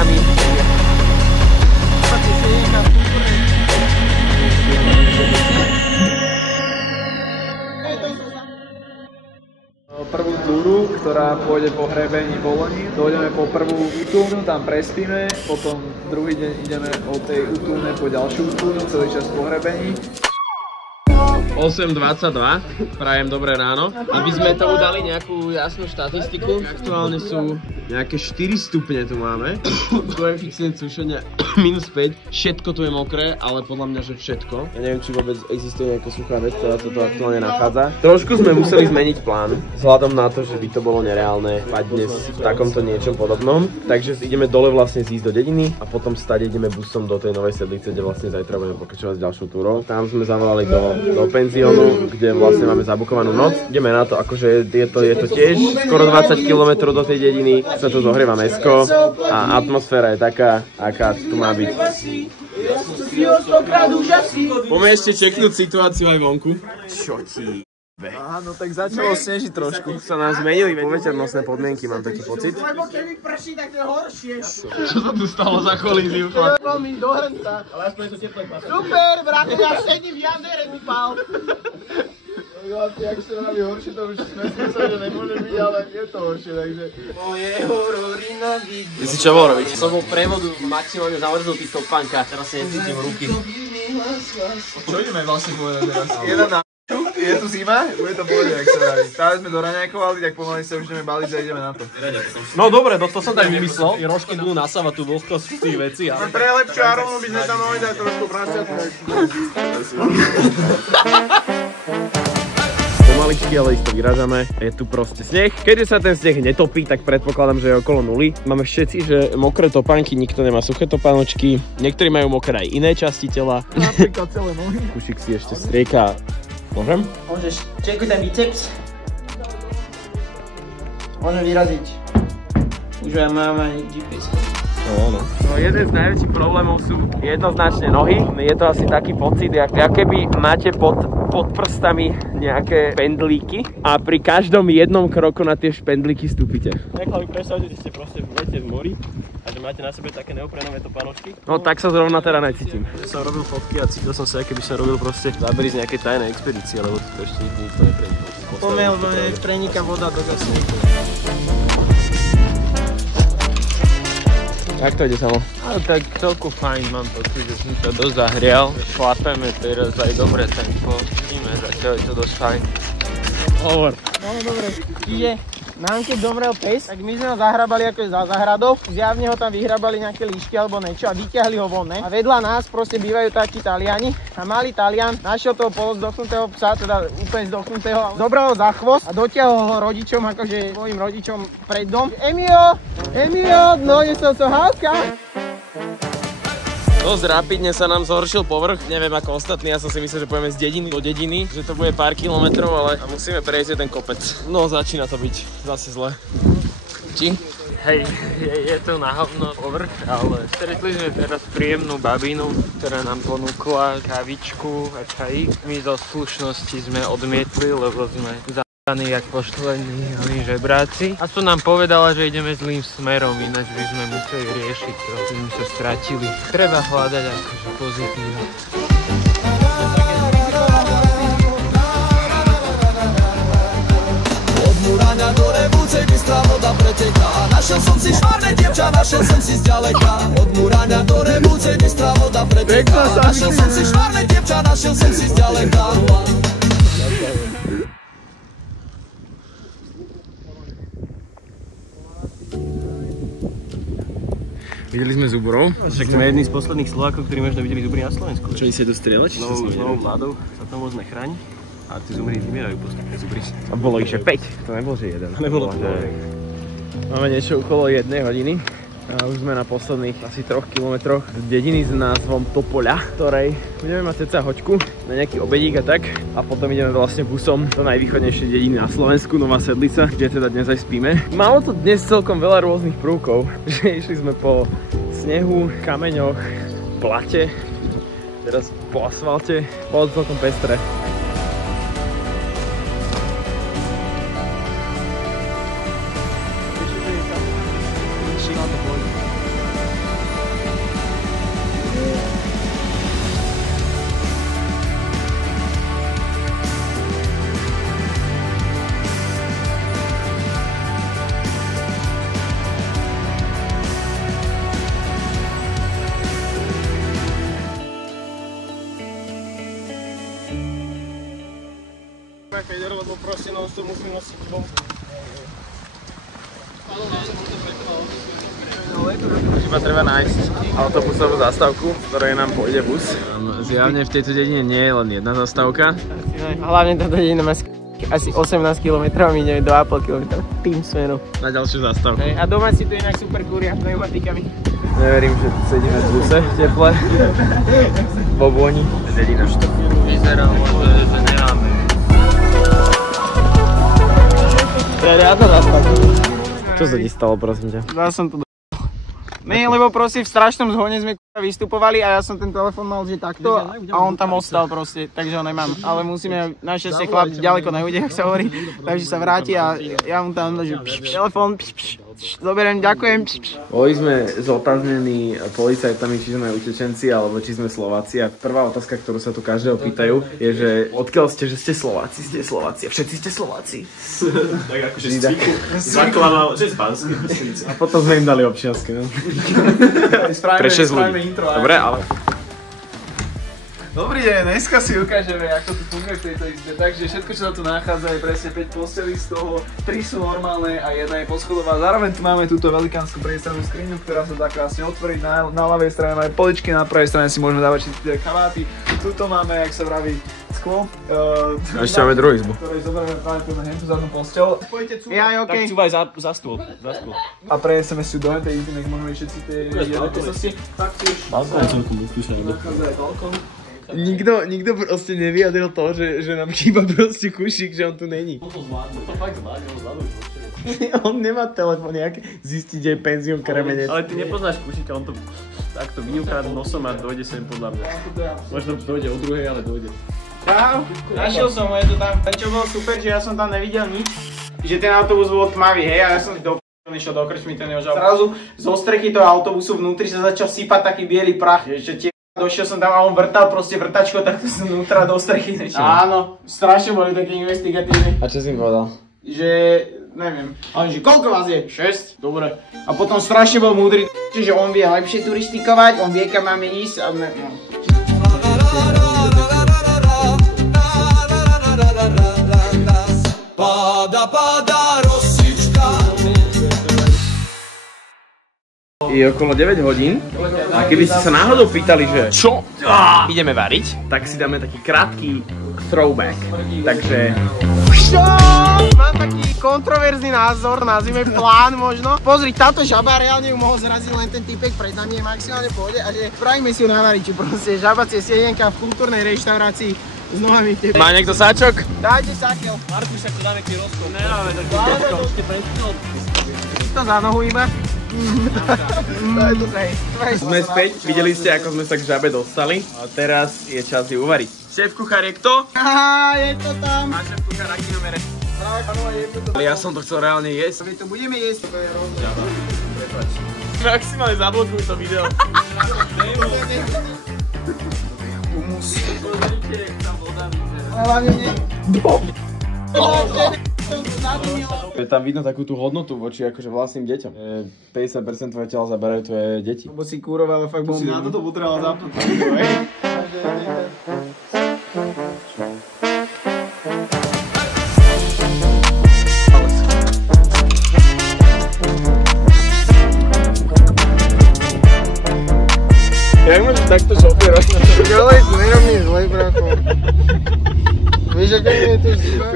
cestami. Prvú túru, ktorá pôjde po hrebení Boloni. Dojdeme po prvú útulnu, tam prespíme, potom druhý deň ideme od tej útulne po ďalšiu útulnu, celý čas po hrebení. 8:22, prajem dobré ráno. Aby sme tomu dali nejakú jasnú štatistiku, aktuálne sú nejaké 4 stupne tu máme. Koeficient sušenia -5, všetko tu je mokré, ale podľa mňa, že všetko. Ja neviem, či vôbec existuje nejaká suchá vec, ktorá sa tu aktuálne nachádza. Trošku sme museli zmeniť plán, vzhľadom na to, že by to bolo nereálne mať dnes v takomto niečom podobnom. Takže ideme dole vlastne zísť do dediny a potom stade ideme busom do tej Novej Sedlice, kde vlastne zajtra budeme pokračovať s ďalšou túrou. Tam sme zavolali do penziónu, kde vlastne máme zabukovanú noc. Ideme na to, akože je to tiež skoro 20 km do tej dediny, sa tu zohrieva mesko a atmosféra je taká, aká tu má byť. Poďme ešte čeknúť situáciu aj vonku. Čo ti? Áno, tak začalo snežiť trošku. Sa nám zmenili poveternostné podmienky, mám taký pocit. Lebo keby prší, tak to je horšie. Čo sa tu stalo za kolíziu, chlap? Veľmi do hrnca. Ale aspoň je to teplé pasy. Super, bráte, ja sedím v jandere, mi pál. Jak sa nám je horšie, to už sme si mysleli, že nemôže byť, ale je to horšie, takže... Moje horory na videu. Ty si čo bol robiť? Som bol prevodu maximálne zamrznutý v topánka, teraz si necítim ruky. Čo ideme vlastne povedať teraz? Je tu zima, bude to pohode, jak sa vraví. Stále sme doraňajkovali, tak pomaly sa už ideme baliť a ideme na to. No dobre, to som tak vymyslel. I rožky budú nasávať tú vlhkosť z tých vecí. Mám prelepšiu arómu, by sme tam mohli dať trošku praciatu. Pomaličky, ale isto vyrážame. Je tu proste sneh. Keďže sa ten sneh netopí, tak predpokladám, že je okolo nuly. Máme všetci, že mokré topánky, nikto nemá suché topánočky. Niektorí majú mokré aj iné časti tela. Napríklad celé nohy. Kušik si ešte strieka. Môžem? Môžeš, čekuj ten biceps. Môžem vyraziť. Už aj máme GPS. No jeden z najväčších problémov sú jednoznačne nohy. Je to asi taký pocit, ako keby máte pod prstami nejaké pendlíky a pri každom jednom kroku na tie špendlíky stúpite. Nechal by predstaviť, že ste proste v lete v mori a že máte na sebe také neoprenové topánočky. No tak sa zrovna teda necítim. Že som robil fotky a cítil som sa, keby som robil proste zábery z nejakej tajnej expedície, lebo to ešte nikto neprenikol. Pomel, prenika voda do gasníku. Jak to ide, Samo? Ale tak celku fajn, mám pocit, že som sa dosť zahrial. Šlapeme teraz aj dobre tempo. Vidíme, zatiaľ je to dosť fajn. Hovor. No dobre, čiže nám keď zomrel pes, tak my sme ho zahrabali ako je za záhradou. Zjavne ho tam vyhrabali nejaké líšky alebo niečo a vyťahli ho von, ne? A vedľa nás proste bývajú takí Taliani a malý Talian našiel toho polozdochnutého psa, teda úplne zdochnutého, zobral ho za chvost a dotiahol ho rodičom, akože svojim rodičom pred dom. Emio, no je to hálka. Dosť rapidne sa nám zhoršil povrch, neviem ako ostatní, ja som si myslel, že pôjdeme z dediny do dediny, že to bude pár kilometrov, ale musíme prejsť jeden kopec. No začína to byť zase zle. Či? Hej, je to na hovno povrch, ale stretli sme teraz príjemnú babinu, ktorá nám ponúkla kávičku a čajík. My zo slušnosti sme odmietli, lebo sme jak poštvení žebráci. A to nám povedala, že ideme zlým smerom, ináč by sme museli riešiť to, že sme sa stratili. Treba hľadať akože pozitívne. Od Murania do Revúce bystrá voda preteká. Našiel som si švárne dievča, našiel som si zďaleka. Od Murania do Revúce bystrá voda preteká. Našiel som si švárne dievča, našiel som si zďaleka. Videli sme zúborov. Však sme jedni z posledných Slovákov, ktorí možno videli zúbory na Slovensku. Čo ide do strieľa? Novou vládou sa to moc nechráni a tí zúbory vymierajú postupne zúbory. A bolo ich, že 5. To nebolo, že 1. Nebolo to. Máme niečo okolo 1 hodiny. A už sme na posledných asi 3 kilometroch z dediny s názvom Topoľa, ktorej budeme mať ceca hoďku na nejaký obedík a tak. A potom ideme vlastne busom do najvýchodnejšej dediny na Slovensku, Nová Sedlica, kde teda dnes aj spíme. Malo to dnes celkom veľa rôznych prvkov, že išli sme po snehu, kameňoch, blate, teraz po asfalte. Bolo to celkom pestré. Feder, lebo proste non-stop musím nosiť bombu. Iba treba nájsť autobusovú zastávku, z ktorej nám pôjde bus. Zjavne v tejto dedine nie je len jedna zastávka. Hlavne táto dedina má asi 18 km a my ideme 2,5 km tým smerom. Na ďalšiu zastávku. A doma si tu inak super kúria s pneumatikami. Neverím, že sedíme v buse teple. Vo vôni. Dedina. Vyzeralo, že nemáme. To je riadna zastávka. Čo sa ti stalo, prosím ťa? Zás som to nie, lebo proste v strašnom zhone sme vystupovali a ja som ten telefón mal že takto a on tam ostal proste, takže ho nemám. Ale musíme, našťastie chlap ďaleko neujde, ak sa hovorí, takže sa vráti a ja mu tam že telefón, zoberiem, ďakujem. Boli sme zotáznení policajtami, či sme utečenci alebo či sme Slováci a prvá otázka, ktorú sa tu každého pýtajú je, že odkiaľ ste, že ste Slováci? Ste Slováci a všetci ste Slováci. Tak akože zaklamal, že z Bansky. A potom sme im dali občiansky, no. Pre 6 ľudí. Dobre, ale... Dobrý deň, dneska si ukážeme, ako tu funguje v tejto izbe. Takže všetko, čo sa tu nachádza, je presne 5 postelí, z toho 3 sú normálne a jedna je poschodová. Zároveň tu máme túto velikánsku priestrannú skriňu, ktorá sa dá krásne otvoriť. Na ľavej strane máme poličky, na pravej strane si môžeme dávať všetky tie kabáty. Tuto máme, jak sa vraví, sklo. A ešte máme druhú izbu. Ktorej zoberieme práve tu na hentu zadnú posteľ. Ja, okej. Tak cúvaj za stôl. A prejeseme si do tej izby, nech môžeme všetci tie jednotlivosti. Taktiež Balkón je celkom ukúšaný. nachádza aj balkón. Nikto proste nevyjadril to, že nám chýba proste Kušík, že on tu není. To fakt zvládol. On nemá telefón nejak zistiť, že je penzión Kremenec. Ale ty nepoznáš Kušíka, on to takto vyňuchá nosom a dojde sem podľa mňa. Možno dojde o druhej, ale dojde. Čau, našiel som ho, je to tam. Čo bolo super, že ja som tam nevidel nič, že ten autobus bol tmavý, hej, a ja som išiel do krčmy, ten neožal. Zrazu zo strechy toho autobusu vnútri sa začal sypať taký biely prach, že došiel som tam a on vrtal proste vrtačko, tak to som vnútra do strechy nešiel. Áno, strašne boli také investigatívne. A čo si im povedal? Že, neviem, a on že koľko vás je? 6? Dobre. A potom strašne bol múdry, že on vie lepšie turistikovať, on vie kam máme ísť a no. Pada rosička. Je okolo 9 hodín a keby ste sa náhodou pýtali, že čo ideme variť, tak si dáme taký krátky throwback. Takže... Mám taký kontroverzný názor, nazvime plán možno. Pozri, táto žaba reálne ju mohol zraziť len ten typek pred nami, je maximálne v pohode a že spravíme si ju na variči, proste žabacie siedenka v kultúrnej reštaurácii s nohami v Má niekto sáčok? Dajte sakel. Markus, ak to dáme k rozko. Nemáme taký rozko. Ešte prečo? To za nohu iba. Sme späť, videli ste, ako sme sa k žabe dostali a teraz je čas ju uvariť. Šéf kuchár je kto? Aha, je to tam. A šéf kuchár aký numere? Ale ja som to chcel reálne jesť. My to budeme jesť. Maximálne zablokuj to video. Hlavne nie. Je tam vidno takú tú hodnotu voči akože vlastným deťom. 50% tvoje tela zaberajú tvoje deti. Lebo si kúrova, ale fakt bol. Si na toto potreboval zapnúť. Jak môžeš takto šoférovať? Ďalej, to nerom nič zlej, bracho. Vieš, aká mi je to zima?